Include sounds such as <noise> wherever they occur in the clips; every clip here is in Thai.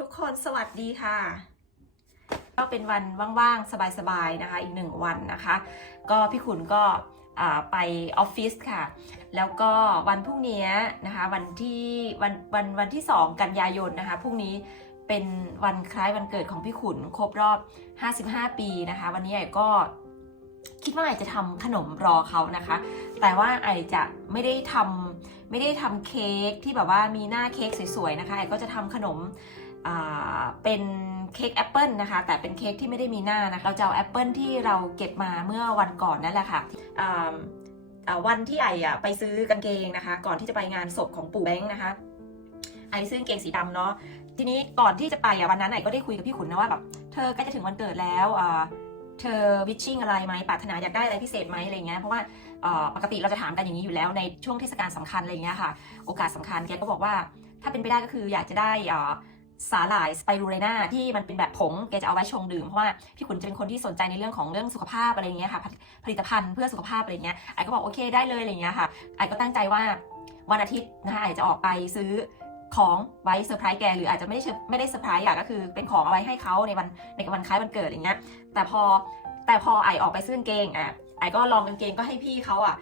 ทุกคนสวัสดีค่ะ ก็เป็นวันว่างๆ สบายๆ นะคะ อีกหนึ่งวันนะคะ ก็พี่ขุนก็ไปออฟฟิศค่ะ แล้วก็วันพรุ่งนี้นะคะวันที่วันวันวันที่ 2 กันยายนนะคะพรุ่งนี้เป็นวันคล้ายวันเกิดของพี่ขุนครบรอบ 55 ปีนะคะ วันนี้ไอ้ก็คิดว่าไอจะทำขนมรอเขานะคะ แต่ว่าไอจะไม่ได้ทำไม่ได้ทำเค้กที่แบบว่ามีหน้าเค้กสวยๆนะคะไอก็จะทำขนม เป็นเค้กแอปเปิลนะคะ แต่เป็นเค้กที่ไม่ได้มีหน้านะคะเราจะเอาแอปเปิลที่เราเก็บมาเมื่อวันก่อนนั่นแหละค่ะอ่าอ่าวันที่ไออะไปซื้อกางเกงนะคะ ก่อนที่จะไปงานศพของปู่แบงค์นะคะ ไอซื้อกางเกงสีดำเนาะทีนี้ก่อนที่จะไปอะวันนั้นไอก็ได้คุยกับพี่ขุนนะว่าแบบเธอใกล้จะถึงวันเกิดแล้วเธอวิชชิ่งอะไรไหมปรารถนาอยากได้อะไรพิเศษไหมอะไรเงี้ยเพราะว่าปกติเราจะถามกันอย่างนี้อยู่แล้วในช่วงเทศกาลสำคัญอะไรเงี้ยค่ะ โอกาสสำคัญแกก็บอกว่า ถ้าเป็นไปได้ก็คืออยากจะได้อ่า สาหร่ายสไปรูเรนาที่มันเป็นแบบผงแกจะเอาไว้ชงดื่ม เพราะว่าพี่ขุนจะเป็นคนที่สนใจในเรื่องของเรื่องสุขภาพอะไรเงี้ยค่ะ ผลิตภัณฑ์เพื่อสุขภาพอะไรเงี้ยไอก็บอกโอเคได้เลยอะไรเงี้ยค่ะไอก็ตั้งใจว่าวันอาทิตย์นะคะไอจะออกไปซื้อของไว้เซอร์ไพรส์แกหรืออาจจะไม่ได้เซอร์ไม่ได้เซอร์ไพรส์อะก็คือเป็นของเอาไว้ให้เขาในวันในวันคล้ายวันเกิดอย่างเงี้ยแต่พอแต่พอไอออกไปซื้อกางเกงอะ ไอก็ลองกางเกงก็ให้พี่เขาอะ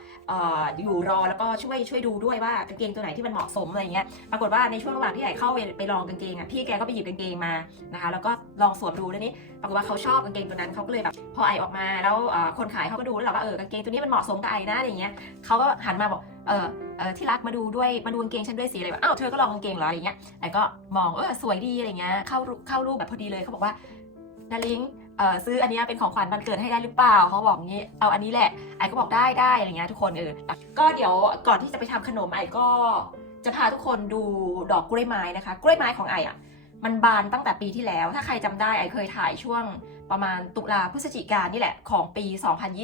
อยู่รอแล้วก็ช่วยช่วยดูด้วยว่ากางเกงตัวไหนที่มันเหมาะสมอะไรเงี้ย ปรากฏว่าในช่วงระหว่างที่ไอเข้าไปไปลองกางเกงอะพี่แกก็ไปหยิบกางเกงมานะคะ แล้วก็ลองสวมดูแล้วนี่ปรากฏว่าเขาชอบกางเกงตัวนั้นเขาก็เลยแบบพอไอออกมาแล้วคนขายเขาก็ดูแล้วว่าเออกางเกงตัวนี้มันเหมาะสมกับไอนะอะไรเงี้ยเขาก็หันมาบอกเออเออที่รักมาดูด้วยมาดูกางเกงฉันด้วยสิอะไรแบบอ้าวเธอก็ลองกางเกงเหรออะไรเงี้ยไอก็มองเออสวยดีอะไรเงี้ยเข้าเข้ารูปแบบพอดีเลยเขาบอกว่าดาริง ซื้ออันนี้เป็นของขวัญวันเกิดให้ได้หรือเปล่าเขาบอกงี้เอาอันนี้แหละไอ้ก็บอกได้ได้อะไรเงี้ยทุกคนเออก็เดี๋ยวก่อนที่จะไปทำขนมไอ้ก็จะพาทุกคนดูดอกกล้วยไม้นะคะ กล้วยไม้ของไอ้อะมันบานตั้งแต่ปีที่แล้ว ถ้าใครจำได้ไอ้เคยถ่ายช่วงประมาณตุลาพฤศจิกานี่แหละของปี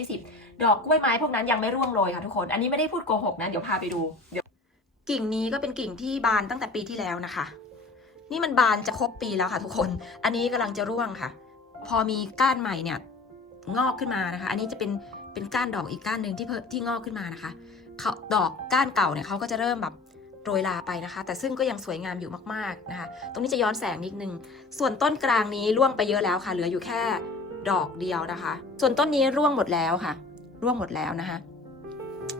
2020 ดอกกล้วยไม้พวกนั้นยังไม่ร่วงโรยค่ะทุกคน อันนี้ไม่ได้พูดโกหกนะเดี๋ยวพาไปดูเดี๋ยวกิ่งนี้ก็เป็นกิ่งที่บานตั้งแต่ปีที่แล้วนะคะ นี่มันบานจะครบปีแล้วค่ะทุกคน อันนี้กำลังจะร่วงค่ะ พอมีก้านใหม่เนี่ยงอกขึ้นมานะคะ อันนี้จะเป็นเป็นก้านดอกอีกก้านหนึ่งที่เพิ่มที่งอกขึ้นมานะคะเขาดอกก้านเก่าเนี่ยเขาก็จะเริ่มแบบโรยลาไปนะคะ แต่ซึ่งก็ยังสวยงามอยู่มากๆนะคะ ตรงนี้จะย้อนแสงนิดนึง ส่วนต้นกลางนี้ร่วงไปเยอะแล้วค่ะ เหลืออยู่แค่ดอกเดียวนะคะ ส่วนต้นนี้ร่วงหมดแล้วค่ะ ร่วงหมดแล้วนะคะ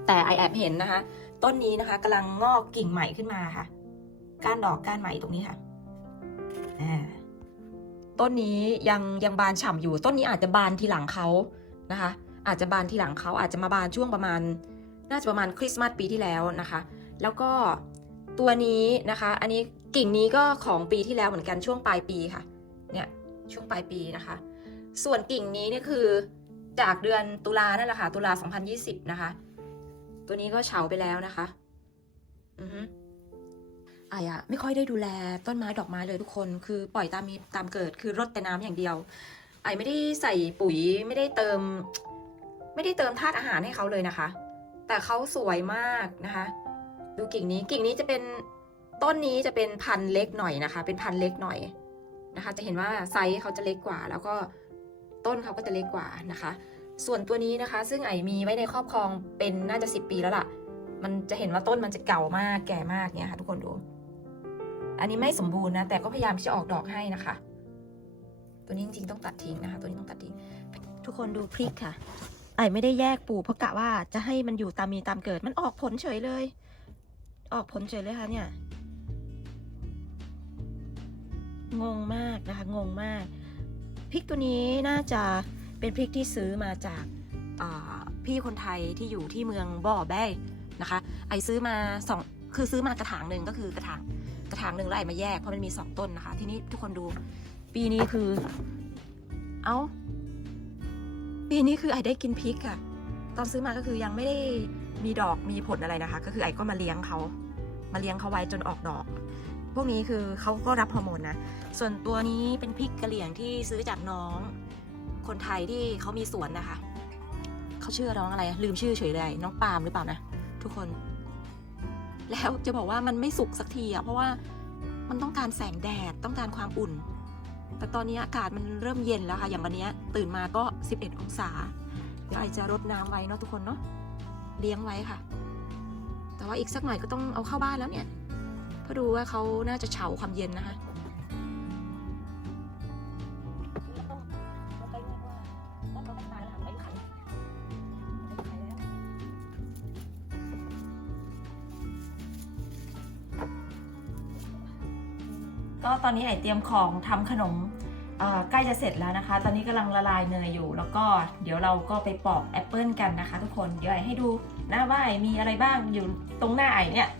แต่ไอแอบเห็นนะคะ ต้นนี้นะคะกำลังงอกกิ่งใหม่ขึ้นมาค่ะ ก้านดอกก้านใหม่ตรงนี้ค่ะอ่า ต้นนี้ยังยังบานฉ่ำอยู่ ต้นนี้อาจจะบานทีหลังเขานะคะ อาจจะบานทีหลังเขาอาจจะมาบานช่วงประมาณ น่าจะประมาณคริสต์มาสปีที่แล้วนะคะ แล้วก็ตัวนี้นะคะ อันนี้กิ่งนี้ก็ของปีที่แล้วเหมือนกันช่วงปลายปีค่ะ เนี่ยช่วงปลายปีนะคะ ส่วนกิ่งนี้เนี่ยคือจากเดือนตุลานั่นแหละค่ะ ตุลา 2020 นะคะ ตัวนี้ก็เฉาไปแล้วนะคะ อือฮึ ไออะไม่ค่อยได้ดูแลต้นไม้ดอกไม้เลยทุกคน คือปล่อยตามมีตามเกิดคือรดแต่น้ำอย่างเดียว ไอไม่ได้ใส่ปุ๋ยไม่ได้เติม ไม่ได้เติมธาตุอาหารให้เขาเลยนะคะ แต่เขาสวยมากนะคะ ดูกิ่งนี้กิ่งนี้จะเป็นต้นนี้จะเป็นพันธุ์เล็กหน่อยนะคะ เป็นพันธุ์เล็กหน่อยนะคะ จะเห็นว่าไซส์เขาจะเล็กกว่า แล้วก็ต้นเขาก็จะเล็กกว่านะคะ ส่วนตัวนี้นะคะ ซึ่งไอมีไว้ในครอบครองเป็นน่าจะ 10 ปีแล้วล่ะ มันจะเห็นว่าต้นมันจะเก่ามากแก่มากเนี่ยค่ะทุกคนดู อันนี้ไม่สมบูรณ์นะ แต่ก็พยายามที่จะออกดอกให้นะคะ ตัวนี้จริงๆต้องตัดทิ้งนะคะ ตัวนี้ต้องตัดทิ้ง ทุกคนดูพริกค่ะ ไอไม่ได้แยกปลูกเพราะกะว่าจะให้มันอยู่ตามมีตามเกิด มันออกผลเฉยเลย ออกผลเฉยเลยค่ะเนี่ย งงมากนะคะ งงมาก พริกตัวนี้น่าจะเป็นพริกที่ซื้อมาจากพี่คนไทยที่อยู่ที่เมืองบ่อแบ้นะคะ ไอซื้อมาสองคือซื้อมากระถางหนึ่งก็คือกระถาง กระถางหนึ่งแล้วไอมาแยกเพราะมันมีสองต้นนะคะ ทีนี้ทุกคนดู ปีนี้คือ เอาปีนี้คือไอได้กินพริกอะตอนซื้อมาก็คือยังไม่ได้มีดอกมีผลอะไรนะคะ ก็คือไอก็มาเลี้ยงเขามาเลี้ยงเขาไว้จนออกดอก พวกนี้คือเขาก็รับฮอร์โมนนะ ส่วนตัวนี้เป็นพริกกะเหรี่ยงที่ซื้อจากน้อง คนไทยที่เขามีสวนนะคะ เขาชื่อน้องอะไร ลืมชื่อเฉยเลย น้องปาล์มหรือเปล่านะทุกคน แล้วจะบอกว่ามันไม่สุกสักทีอะเพราะว่ามันต้องการแสงแดดต้องการความอุ่น แต่ตอนนี้อากาศมันเริ่มเย็นแล้วค่ะ อย่างวันนี้ตื่นมาก็ 11 องศาเดี๋ยวไอจะรดน้ำไว้เนาะทุกคนเนาะเลี้ยงไว้ค่ะ แต่ว่าอีกสักหน่อยก็ต้องเอาเข้าบ้านแล้วเนี่ยเพื่อดูว่าเขาน่าจะเฉาความเย็นนะคะ ก็ตอนนี้ไอเตรียมของทำขนมใกล้จะเสร็จแล้วนะคะ ตอนนี้กำลังละลายเนยอยู่ แล้วก็เดี๋ยวเราก็ไปปอกแอปเปิลกันนะคะ ทุกคน เดี๋ยวไอให้ดูหนะว่าไอมีอะไรบ้างอยู่ตรงหน้าไอเนี่ย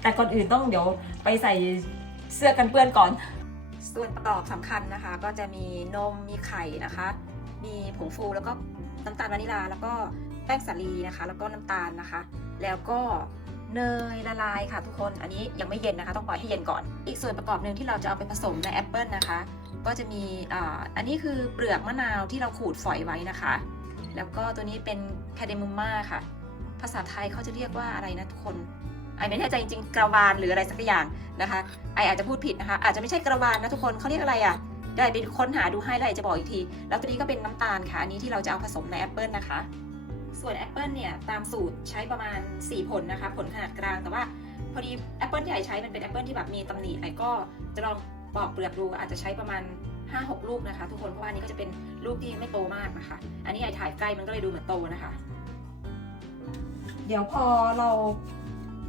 แต่ก่อนอื่นต้องเดี๋ยวไปใส่เสื้อกันเปื้อนก่อน ส่วนประกอบสำคัญนะคะ ก็จะมีนม มีไข่นะคะ มีผงฟูแล้วก็น้ำตาลวานิลา แล้วก็แป้งสาลีนะคะ แล้วก็น้ำตาลนะคะ แล้วก็ เนยละลายค่ะทุกคน อันนี้ยังไม่เย็นนะคะ ต้องปล่อยให้เย็นก่อน อีกส่วนประกอบหนึ่งที่เราจะเอาไปผสมในแอปเปิลนะคะ ก็จะมีอ,อันนี้คือเปลือกมะนาวที่เราขูดฝอยไว้นะคะ แล้วก็ตัวนี้เป็นแคเดมูม่าค่ะ ภาษาไทยเขาจะเรียกว่าอะไรนะทุกคนไอไม่แน่ใจจริงๆกระวานหรืออะไรสักอย่างนะคะไออาจจะพูดผิดนะคะ อาจจะไม่ใช่กระวานนะทุกคนเขาเรียกอะไรอะได้ไปค้นหาดูให้แล้วไอจะบอกอีกที แล้วตัวนี้ก็เป็นน้ำตาลค่ะ อันนี้ที่เราจะเอาผสมในแอปเปิลนะคะ ส่วนแอปเปิลเนี่ยตามสูตรใช้ประมาณ 4 ผลนะคะ ผลขนาดกลาง แต่ว่าพอดีแอปเปิลที่ไอใช้มันเป็นแอปเปิลที่แบบมีตำหนิไอก็จะลองปอกเปลือกดูอาจจะใช้ประมาณ 5-6 ลูกนะคะ ทุกคนเพราะว่านี้ก็จะเป็นลูกที่ไม่โตมากนะคะ อันนี้ไอถ่ายใกล้มันก็เลยดูเหมือนโตนะคะ เดี๋ยวพอเรา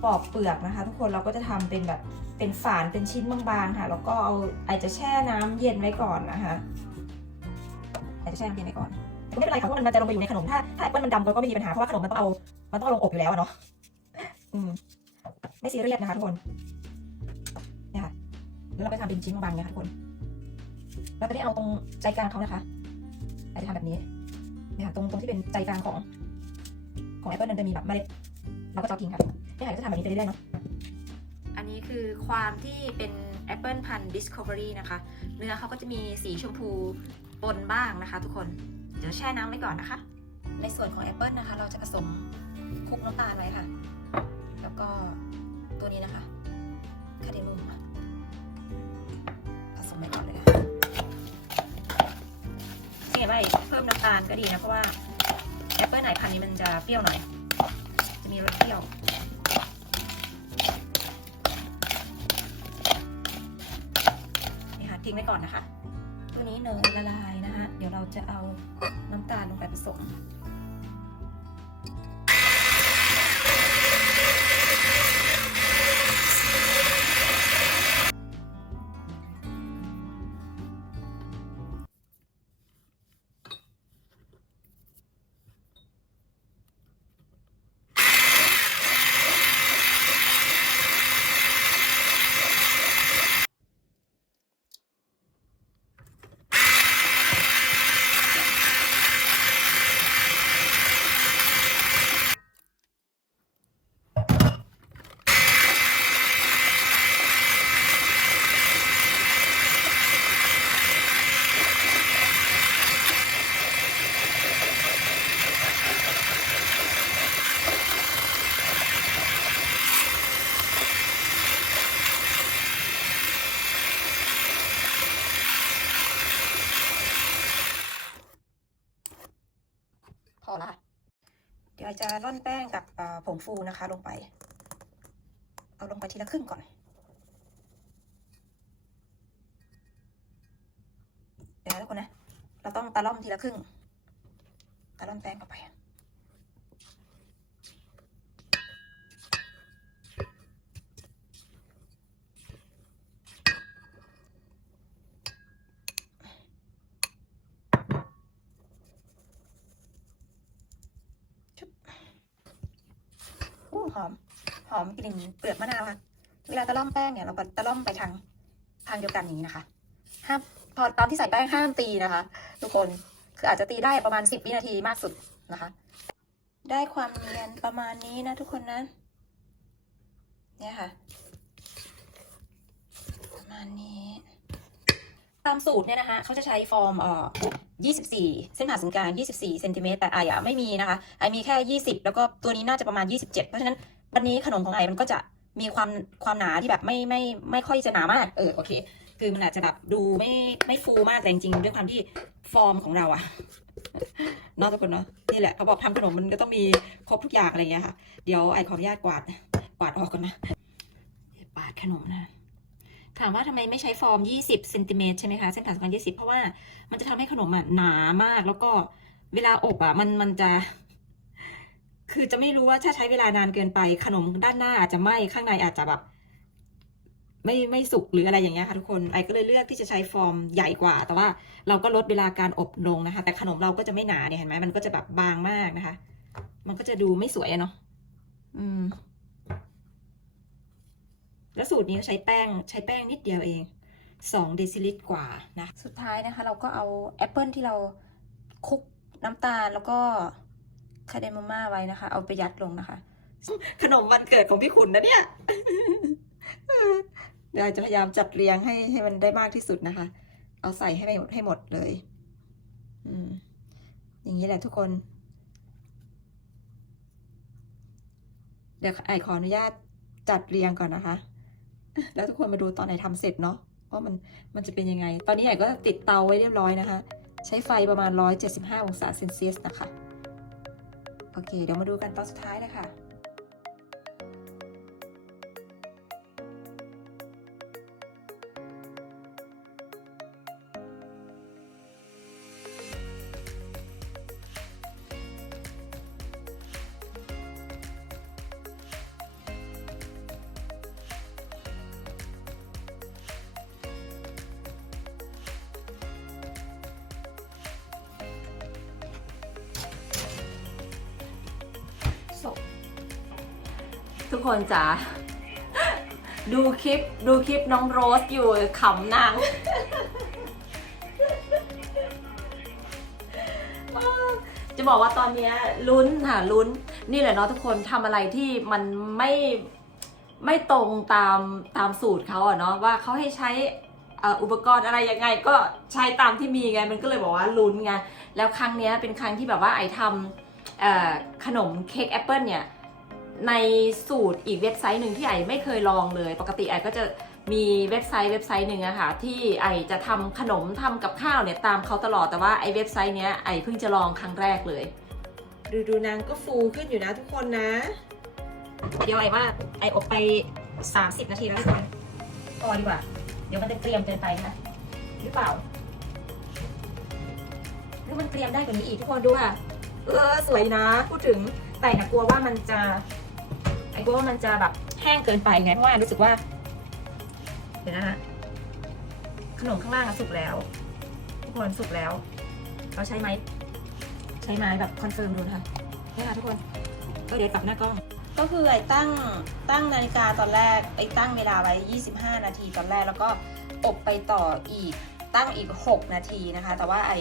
ปอกเปลือกนะคะ ทุกคนเราก็จะทำเป็นแบบเป็นฝานเป็นชิ้นบางๆค่ะแล้วก็เอาไอจะแช่น้ำเย็นไว้ก่อนนะคะไอจะแช่น้ำเย็นไว้ก่อน ไม่เป็นไรค่ะเพราะมันจะลงไปอยู่ในขนมถ้าถ้าแอปเปิลมันดำก็ไม่มีปัญหาเพราะว่าขนมมันต้องเอามันต้องเอาลงอบอยู่แล้วเนาะอืมไม่ซีเรียสนะคะทุกคนเนี่ยค่ะแล้วเราไปทำเป็นชิ้นบางๆเนี่ยค่ะทุกคนแล้วก็ได้เอาตรงใจกลางเขานะคะไอจะทำแบบนี้เนี่ยค่ะตรงตรงที่เป็นใจกลางของ ของแอปเปิลมันจะมีแบบเมล็ดเราก็จะทิ้งค่ะนี่ค่ะก็จะทำแบบนี้ไปเรื่อยๆเนาะอันนี้คือความที่เป็นแอปเปิลพันธุ์ Discovery นะคะ เนื้อเขาก็จะมีสีชมพูปนบ้างนะคะทุกคน เดี๋ยวแช่น้ำไว้ก่อนนะคะ ในส่วนของแอปเปิลนะคะ เราจะผสมคลุกน้ำตาลไว้ค่ะ แล้วก็ตัวนี้นะคะคาเดมูมผสมไปก่อนเลยค่ะนี่ไว้เพิ่มน้ำตาลก็ดีนะเพราะว่าแอปเปิลไหนพันนี้มันจะเปรี้ยวหน่อย จะมีรสเปรี้ยวนี่ค่ะทิ้งไว้ก่อนนะคะ ตัวนี้เนยละลายำ เดี๋ยจะร่อนแป้งกับผงฟูนะคะ ลงไป เอาลงไปทีละครึ่งก่อน เดี๋ยวทุกคนนะ เราต้องตะล่อมทีละครึ่งตะล่อมแป้งเข้าไป อู้ หอม หอมกลิ่นเปลือกมะนาวค่ะ เวลาตะล่อมแป้งเนี่ยเราก็ตะล่อมไปทางทางเดียวกันอย่างนี้นะคะ ห้ามพอตอนที่ใส่แป้งห้ามตีนะคะ ทุกคน คืออาจจะตีได้ประมาณสิบวินาทีมากสุดนะคะ ได้ความเนียนประมาณนี้นะทุกคนนะ เนี่ยค่ะ ประมาณนี้ ตามสูตรเนี่ยนะคะเขาจะใช้ฟอร์มเอ่อ24 เส้นผ่าศูนย์กลาง 24 เซนติเมตร แต่ไออะไม่มีนะคะ ไอมีแค่ 20 แล้วก็ตัวนี้น่าจะประมาณ 27 เพราะฉะนั้นวันนี้ขนมของไอมันก็จะมีความความหนาที่แบบไม่ไม่ไม่ค่อยจะหนามาก เออ โอเค คือมันอาจจะแบบดูไม่ไม่ฟูมากแต่จริงๆด้วยความที่ฟอร์มของเราอะนอกทุกคนเนาะ นี่แหละเขาบอกทำขนมมันก็ต้องมีครบทุกอย่างอะไรอย่างเงี้ยค่ะ เดี๋ยวไอขออนุญาตกวาด กวาดออกก่อนนะปาดขนมนะ ถามว่าทำไมไม่ใช้ฟอร์ม 20เซนติเมตรใช่ไหมคะเส้นผ่าศูนย์กลาง20 เพราะว่ามันจะทำให้ขนมอะหนามาก แล้วก็เวลาอบอะมันมันจะ คือจะไม่รู้ว่าถ้าใช้เวลานานเกินไป ขนมด้านหน้าอาจจะไหม้ข้างในอาจจะแบบ ไม่ไม่สุกหรืออะไรอย่างเงี้ยค่ะทุกคนไอก็เลยเลือกที่จะใช้ฟอร์มใหญ่กว่า แต่ว่าเราก็ลดเวลาการอบลงนะคะ แต่ขนมเราก็จะไม่หนาเนี่ยเห็นไหมมันก็จะแบบบางมากนะคะ มันก็จะดูไม่สวยเนาะอืม แล้วสูตรนี้ใช้แป้งใช้แป้งนิดเดียวเองสองเดซิลิตรกว่านะ สุดท้ายนะคะเราก็เอาแอปเปิลที่เราคลุกน้ำตาลแล้วก็คาเดโมม่าไว้นะคะ เอาไปยัดลงนะคะ ขนมวันเกิดของพี่ขุนนะเนี่ยเดี๋ยวจะพยายามจัดเรียงให้ให้มันได้มากที่สุดนะคะ เอาใส่ให้หมดให้หมดเลย อืม อย่างนี้แหละทุกคน เดี๋ยวไอขออนุญาตจัดเรียงก่อนนะคะ แล้วทุกคนมาดูตอนไหนทำเสร็จเนาะว่ามันมันจะเป็นยังไง ตอนนี้ใหญ่ก็ติดเตาไว้เรียบร้อยนะคะ ใช้ไฟประมาณ 175 องศาเซนเซียสนะคะ โอเค เดี๋ยวมาดูกันตอนสุดท้ายเลยค่ะ คนจ๋าดูคลิปดูคลิปน้องโรสอยู่ขำนางจะบอกว่าตอนนี้ลุ้นค่ะลุ้น นี่แหละเนาะทุกคนทำอะไรที่มันไม่ไม่ตรงตามตามสูตรเขาอะเนาะว่าเขาให้ใช้อุปกรณ์อะไรยังไงก็ใช้ตามที่มีไงมันก็เลยบอกว่าลุ้นไงแล้วครั้งนี้เป็นครั้งที่แบบว่าไอทำอขนมเค้กแอปเปิลเนี่ย ในสูตรอีกเว็บไซต์หนึ่งที่ไอไม่เคยลองเลย ปกติไอก็จะมีเว็บไซต์เว็บไซต์หนึ่งอะค่ะที่ไอจะทำขนมทำกับข้าวเนี่ยตามเขาตลอดแต่ว่าไอเว็บไซต์เนี้ยไอเพิ่งจะลองครั้งแรกเลยดูดูนางก็ฟูขึ้นอยู่นะทุกคนนะ เดี๋ยวไอว่าไออบไป 30 นาทีแล้วทุกคนพอดีกว่า เดี๋ยวมันจะเกรียมเกินไปค่ะหรือเปล่าหรือมันเกรียมได้กว่านี้อีกทุกคนดูค่ะเออสวยนะ พูดถึงแต่นะกลัวว่ามันจะไอ้ กลัวว่ามันจะแบบแห้งเกินไปไงเพราะว่ารู้สึกว่า เดี๋ยวนะฮะขนมข้างล่างสุกแล้ว ทุกคนสุกแล้ว เราใช้ไม้ใช้ไม้แบบคอนเฟิร์มดูนะคะนี่ค่ะทุกคนก็เดี๋ยวกลับหน้ากล้องก็คือไอ้ตั้งตั้งนาฬิกาตอนแรกไอ้ตั้งเวลาไว้ 25 นาทีตอนแรกแล้วก็อบไปต่ออีก ตั้งอีก 6 นาทีนะคะ แต่ว่าไอ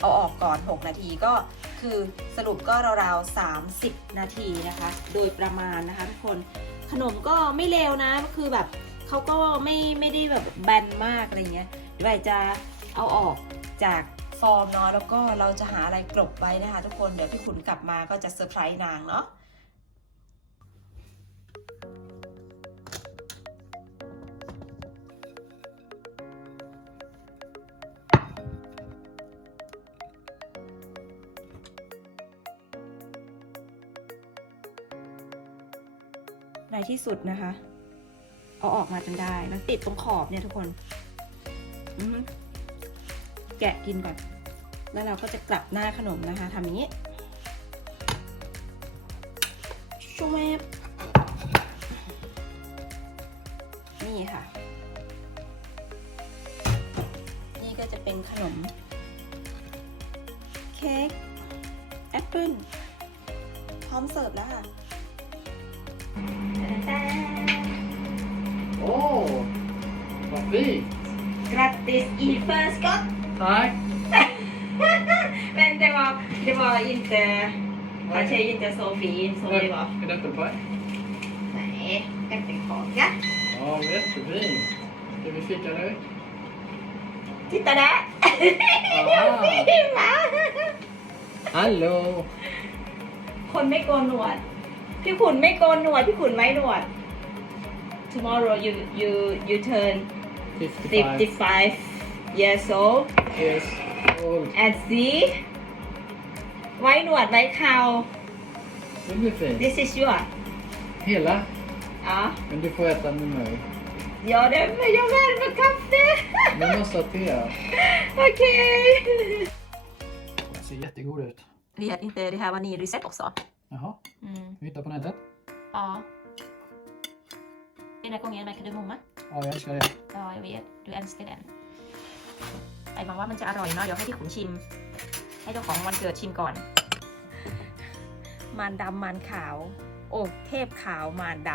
เอาออกก่อน 6 นาทีก็คือสรุปก็ราวๆ30 นาทีนะคะ โดยประมาณนะคะทุกคนขนมก็ไม่เลวนะคือแบบเขาก็ไม่ไม่ได้แบบแบนมากอะไรเงี้ยเดี๋ยวจะเอาออกจากฟอร์มเนาะแล้วก็เราจะหาอะไรกลบไว้นะคะ ทุกคนเดี๋ยวพี่ขุนกลับมาก็จะเซอร์ไพรส์นางเนาะ ที่สุดนะคะ เอาออกมาจนได้แล้วติดตรงขอบเนี่ยทุกคน แกะกินก่อน แล้วเราก็จะกลับหน้าขนมนะคะทำอย่างนี้ชวบนี่ค่ะ นี่ก็จะเป็นขนม kanske inte så fint som det var. Är detta på? Nej, äppelkaka. Ja, jättefint! Ska vi fika nu? Titta där! Ah. Hallå! คนไม่โกนหนวด พี่ขุนไม่โกนหนวด พี่ขุนไว้หนวด Tomorrow you you you turn 55 55 years old years old. and see ไว้หนวดไว้เขา Det blir fint. This is your Hela? อ๋อ Men du får äta med mig. Ja, det jag värmer kaffe. <laughs> Men måste ha te. Okej. Den ser jättegod ut. Vi har inte det här vaniljrecept också. Jaha, Mm. vi hittar på nätet. Ja. Den här gången med kardemumma. Ja, jag älskar det. รอยเวทดูแอนสเตดนไอ้บอกว่ามันจะอร่อยเนาะเดี๋ยวให้พี่ขุนชิม ให้เจ้าของวันเกิดชิมก่อน มารดำมารขาว โอ้เทพขาวมารด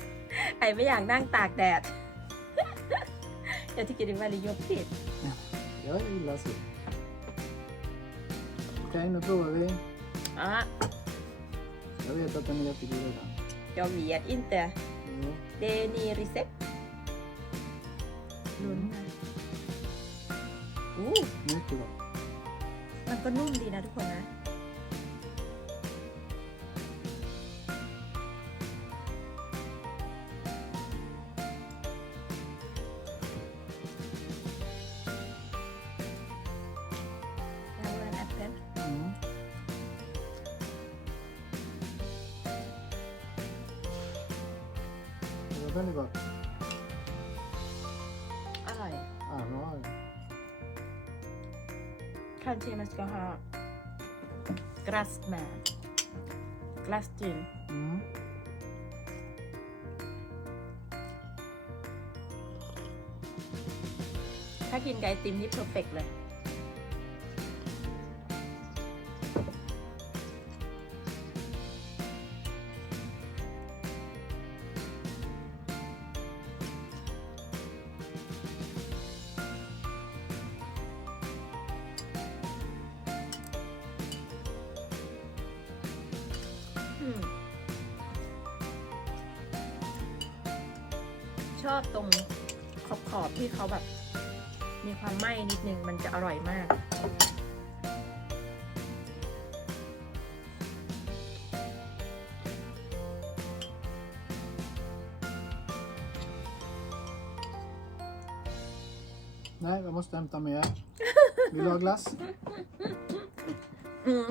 ำไอ้ไม่อยากนั่งตากแดด Jag tycker det är väldigt jobbigt. Jag gillar så. Okej, nu provar vi. Ja, Jag vet att den är jättegod redan. jag vet inte. Jo. Det är ny recept. ลุ้นนะอู้ Mycket bra. มันก็นุ่มดีนะทุกคนนะ glass med. Glass till. Mm. ถ้ากินกับไอติมนี่เพอร์เฟกเลย ขอบขอบๆที่เขาแบบ มีความไหม้นิดนึงมันจะอร่อยมาก Nej, jag måste hämta mer. Vill du ha glass? อืม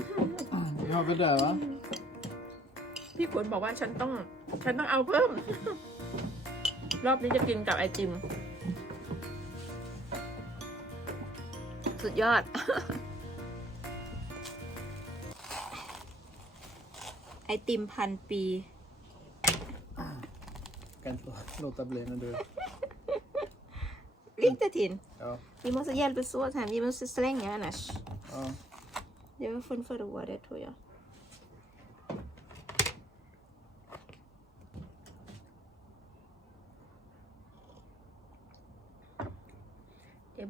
Vi har väl det va? พี่ขุนบอกว่าฉันต้อง ฉันต้องเอาเพิ่ม รอบนี้จะกินกับไอติม สุดยอด ไอติมพันปี Kan inte låta bli när du... Lite till. Ja. Vi måste hjälpas åt här. Vi måste slänga annars. ja. Det var från förra året tror jag.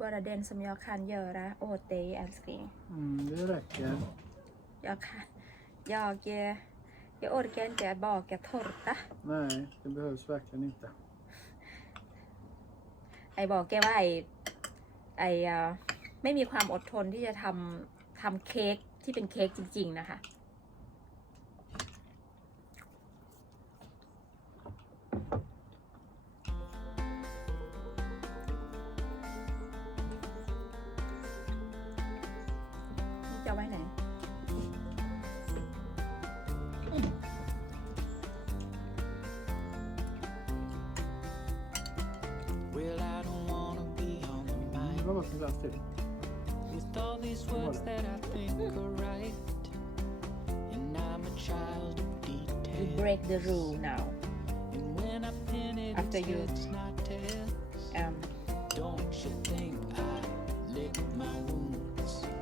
Bara den som jag kan göra åt dig älskling. Mm, det räcker. Jag kan... Jag... eh, Jag orkar inte att baka tårta. Nej, det behövs verkligen inte. ไอบอกแกว่าไอไอเอ่อไม่มีความอดทนที่จะทำทำเค้กที่เป็นเค้กจริง ๆ นะคะจะ after you um,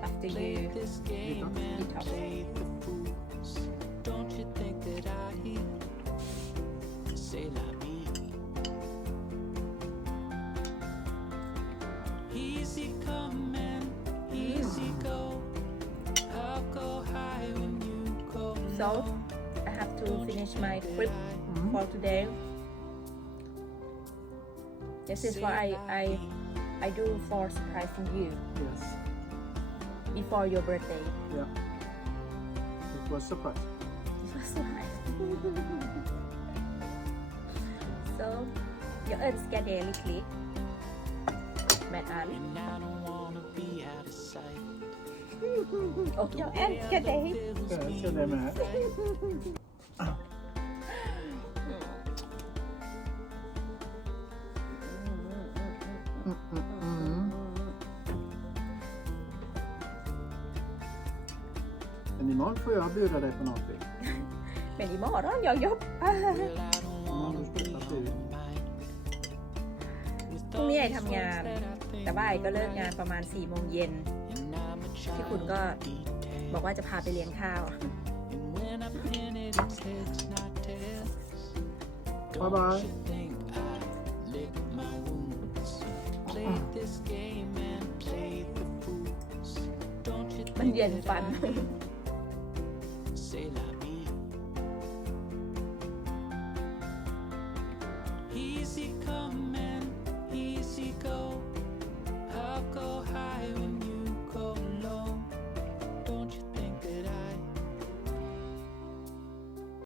after you you up. Don't you think that I hear? Say la Easy come and easy go. I'll go high when you go. So I have to finish my trip for today. This is what I, I I do for surprising you Yes. before your birthday. Yeah. It was surprise. It was <laughs> so nice. so, jag önskar dig lycklig med allt. And I don't wanna be out of sight. Och jag älskar dig. Jag älskar det med. Imorgon får jag bjuda dig på någonting. Men imorgon jag jobbar. Well, I don't Imorgon wanna ska be du on ta the mic รุ่งนี้ไอทำงาน แต่ว่าไอก็เลิกงานประมาณ4ี่โมงเย็นพี่คุณก็บอกว่าจะพาไปเลี้ยงข้าว When I pin it, it's heads, not tails. Bye bye. Think I lick my wounds. Played this game and played the fools. Don't you มัน think เย็น that ฟัน